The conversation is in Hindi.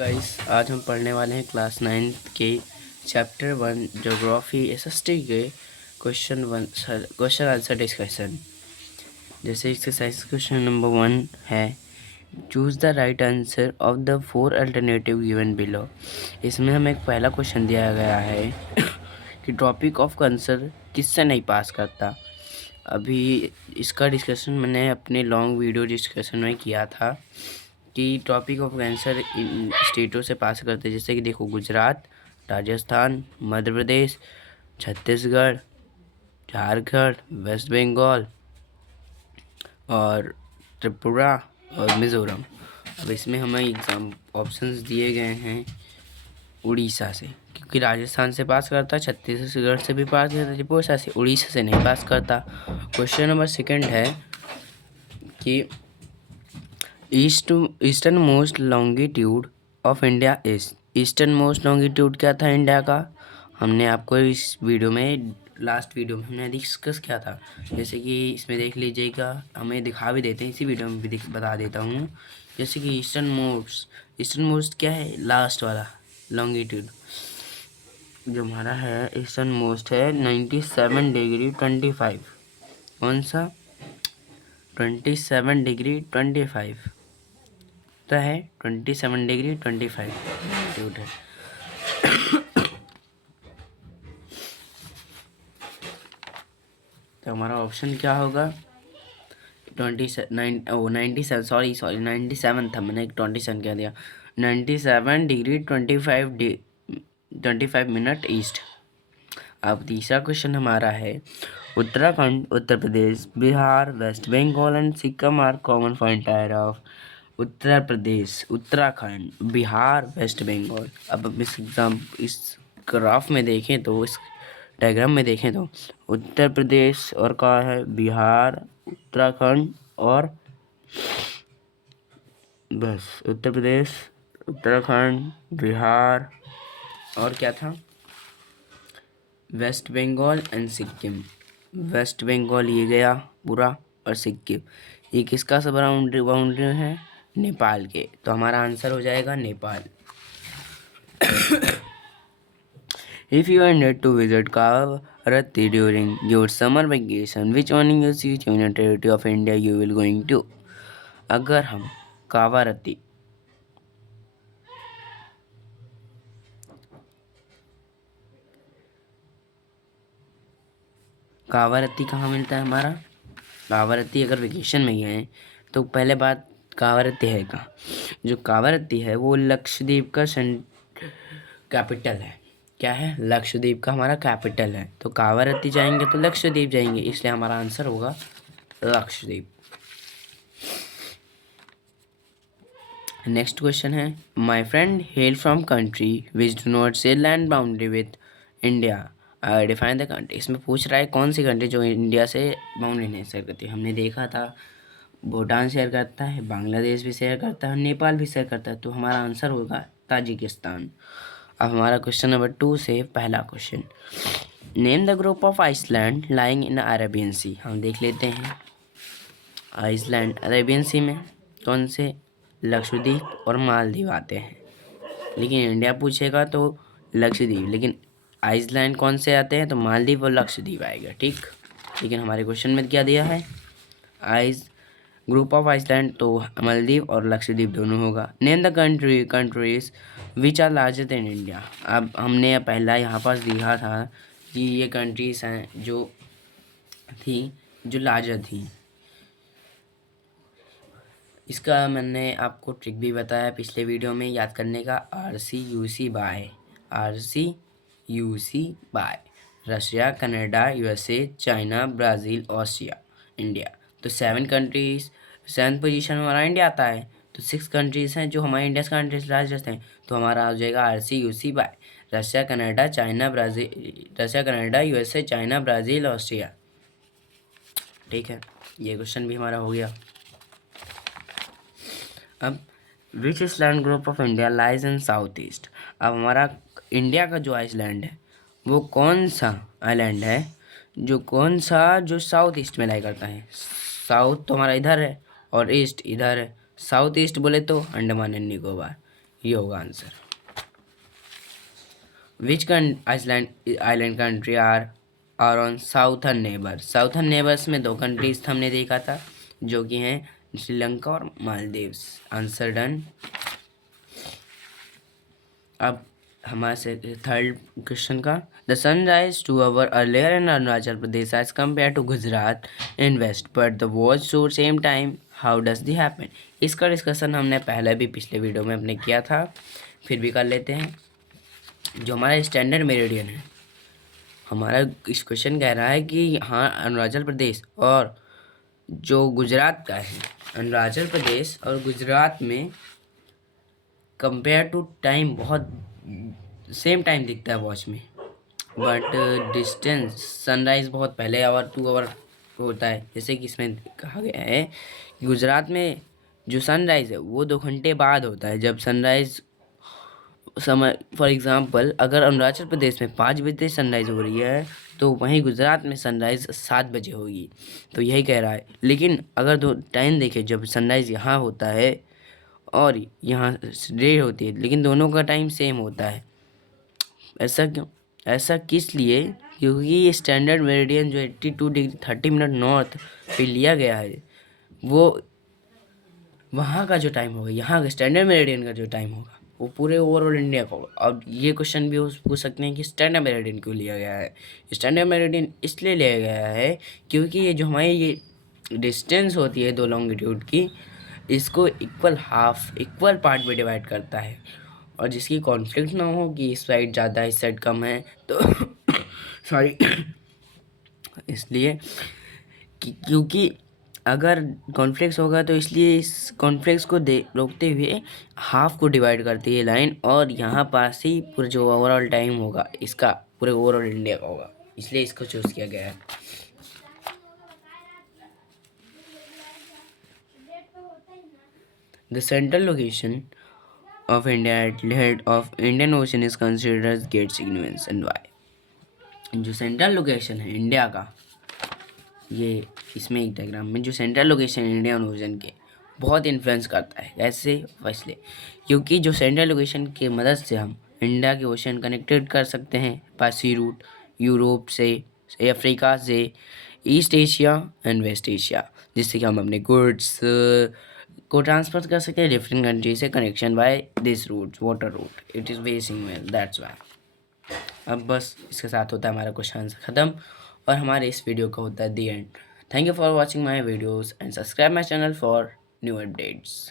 गाइस, आज हम पढ़ने वाले हैं क्लास 9 के चैप्टर 1 ज्योग्राफी एसएसटी के क्वेश्चन आंसर डिस्कशन। जैसे एक्सरसाइज क्वेश्चन नंबर 1 है, choose the right answer of the 4 alternative given below. इसमें हमें एक पहला क्वेश्चन दिया गया है कि टॉपिक ऑफ आंसर किससे नहीं पास करता। अभी इसका डिस्कशन मैंने अपने लॉन्ग वीडियो डिस्कशन में किया था कि टॉपिक ऑफ आंसर इन स्टेटों से पास करते, जैसे कि देखो गुजरात, राजस्थान, मध्य प्रदेश, छत्तीसगढ़, झारखंड, वेस्ट बंगाल और त्रिपुरा और मिज़ोरम। अब इसमें हमें एग्ज़ाम ऑप्शंस दिए गए हैं उड़ीसा से, क्योंकि राजस्थान से पास करता, छत्तीसगढ़ से भी पास करता, त्रिपुरा से, उड़ीसा से नहीं पास करता। क्वेश्चन नंबर 2 है कि eastern most longitude of India is. Eastern most longitude क्या था इंडिया का, हमने आपको इस वीडियो में लास्ट वीडियो में हमने डिस्कस किया था। जैसे कि इसमें देख लीजिएगा, हमें दिखा भी देते हैं, इसी वीडियो में भी बता देता हूँ। जैसे कि ईस्टर्न मोस्ट क्या है, लास्ट वाला लॉन्गिट्यूड जो हमारा है ईस्टर्न मोस्ट है 97 डिग्री 25। कौन सा 27 डिग्री 25 है, 27 डिग्री 25 लॉन्गिट्यूड है। तो हमारा ऑप्शन क्या होगा, 97 सॉरी 97 था, मैंने 27 कह दिया। 97 डिग्री 25 मिनट ईस्ट। अब तीसरा क्वेश्चन हमारा है, Uttarakhand, Uttar Pradesh, Bihar, West Bengal and Sikkim are common for entire of. Uttar Pradesh, Uttarakhand, Bihar, West Bengal. अब इस ग्राफ में देखें तो, इस डायग्राम में देखें तो उत्तर प्रदेश और कहाँ है, बिहार, उत्तराखंड और बस उत्तर प्रदेश, उत्तराखंड, बिहार और क्या था, वेस्ट बंगाल एंड सिक्किम। वेस्ट बंगाल ये गया पूरा और सिक्किम ये किसका सब बाउंड्री है, नेपाल के। तो हमारा आंसर हो जाएगा Nepal. If you are need to visit Kavaratti during your summer vacation, which one is union territory of India you will going to? अगर हम कावारत्ती कहाँ मिलता है हमारा, कावारत्ती अगर वेकेशन में गए तो पहले बात कावारत्ती है कहाँ, जो कावारत्ती है वो लक्षद्वीप का कैपिटल है। क्या है, लक्षद्वीप का हमारा कैपिटल है। तो कावारत्ती जाएंगे तो लक्षद्वीप जाएंगे, इसलिए हमारा आंसर होगा लक्षद्वीप। नेक्स्ट क्वेश्चन है, my friend hello from country which do not share land boundary with India, define the country. इसमें पूछ रहा है कौन सी कंट्री जो इंडिया से बाउंड्री नहीं शेयर करती। हमने देखा था भूटान शेयर करता है, बांग्लादेश भी शेयर करता है, नेपाल भी शेयर करता है। तो हमारा आंसर होगा ताजिकिस्तान। अब हमारा क्वेश्चन नंबर 2 से पहला question, name the group of island lying in Arabian sea. हम देख लेते हैं आइसलैंड अरेबियन सी में कौन से, लक्षद्वीप और मालदीव आते हैं। लेकिन इंडिया पूछेगा तो लक्षद्वीप, लेकिन आइसलैंड कौन से आते हैं, तो मालदीव और लक्षद्वीप आएगा। ठीक, लेकिन हमारे क्वेश्चन में क्या दिया है, ग्रुप ऑफ आइसलैंड, तो मालदीव और लक्षद्वीप दोनों होगा। Name the countries which are larger than India. अब हमने पहला यहाँ पास दिया था कि ये कंट्रीज हैं जो लार्जर थी। इसका मैंने आपको ट्रिक भी बताया पिछले वीडियो में याद करने का, RCUC by Russia, Canada, USA, China, Brazil, Austria, India. तो 7 कंट्रीज, 7th पोजीशन में हमारा इंडिया आता है। तो 6 कंट्रीज हैं जो हमारे इंडिया कंट्रीज लार्जेस्ट हैं। तो हमारा हो जाएगा RCUC by Russia, Canada, USA, China, Brazil, Austria. ठीक है, ये क्वेश्चन भी हमारा हो गया। अब which island group of India lies in south east. अब हमारा इंडिया का जो आइसलैंड है वो कौन सा आइलैंड है, जो साउथ ईस्ट में लाई करता है। साउथ तो हमारा इधर है और ईस्ट इधर है। साउथ ईस्ट बोले तो अंडमान एंड निकोबार, ये होगा answer. Which island country are on southern neighbours. Southern neighbours में दो कंट्रीज हमने देखा था जो कि हैं श्रीलंका और मालदीव्स। Answer done. अब हमारे से थर्ड क्वेश्चन का, the sunrise 2 hours earlier in Arunachal Pradesh as compare to Gujarat in west but the watch show same time, how does the happen. इसका डिस्कशन हमने पहले भी पिछले वीडियो में अपने किया था, फिर भी कर लेते हैं। जो हमारा स्टैंडर्ड मेरिडियन है, हमारा इस क्वेश्चन कह रहा है कि हाँ अरुणाचल प्रदेश और जो गुजरात का है, अरुणाचल प्रदेश और गुजरात में कंपेयर टू टाइम बहुत सेम टाइम दिखता है वॉच में, बट डिस्टेंस सनराइज़ बहुत पहले 2 hour होता है। जैसे कि इसमें कहा गया है कि गुजरात में जो सनराइज़ है वो 2 घंटे बाद होता है। जब सनराइज़ समय फॉर एग्ज़ाम्पल अगर अरुणाचल प्रदेश में 5 बजे सनराइज़ हो रही है तो वहीं गुजरात में सनराइज़ 7 बजे होगी। तो यही कह रहा है। लेकिन अगर दो टाइम देखें, जब सनराइज़ यहाँ होता है और यहाँ डे होती है, लेकिन दोनों का टाइम सेम होता है। ऐसा क्यों? ऐसा किस लिए? क्योंकि ये स्टैंडर्ड मेरिडियन जो 82 डिग्री 30 मिनट नॉर्थ पे लिया गया है, वो वहाँ का जो टाइम होगा, यहाँ का स्टैंडर्ड मेरिडियन का जो टाइम होगा वो पूरे ओवरऑल इंडिया का होगा। अब ये क्वेश्चन भी पूछ सकते हैं कि स्टैंडर्ड मेरिडियन क्यों लिया गया है। स्टैंडर्ड मेरिडियन इसलिए लिया गया है क्योंकि ये जो हमारी ये डिस्टेंस होती है दो लॉन्गिट्यूड की, इसको इक्वल पार्ट में डिवाइड करता है, और जिसकी कॉन्फ्लिक्ट ना हो कि इस साइड ज़्यादा इस साइड कम है, तो सॉरी इसलिए क्योंकि अगर कॉन्फ्लिक्स होगा तो इसलिए इस कॉन्फ्लिक्स को रोकते हुए हाफ को डिवाइड करती है लाइन, और यहाँ पास ही पूरा जो ओवरऑल टाइम होगा इसका पूरे ओवरऑल इंडिया का होगा, इसलिए इसको चूज़ किया गया है। The central location of India at head of Indian Ocean is considered as great significance and why। जो सेंट्रल लोकेशन है इंडिया का, ये इसमें एक डायग्राम में जो सेंट्रल लोकेशन है इंडियन ओशन के बहुत इन्फ्लुएंस करता है। कैसे? इसलिए क्योंकि जो सेंट्रल लोकेशन की मदद से हम इंडिया के ओशन कनेक्टेड कर सकते हैं बाय सी रूट, यूरोप से, अफ्रीका से, East Asia and West Asia, जिससे कि हम अपने गुड्स को ट्रांसफर कर सके डिफरेंट कंट्री से connection by this route, water route. It is very simple, that's why. अब बस इसके साथ होता है हमारा क्वेश्चन आंसर ख़त्म, और हमारे इस वीडियो का होता है the end. Thank you for watching my videos and subscribe my channel for new updates.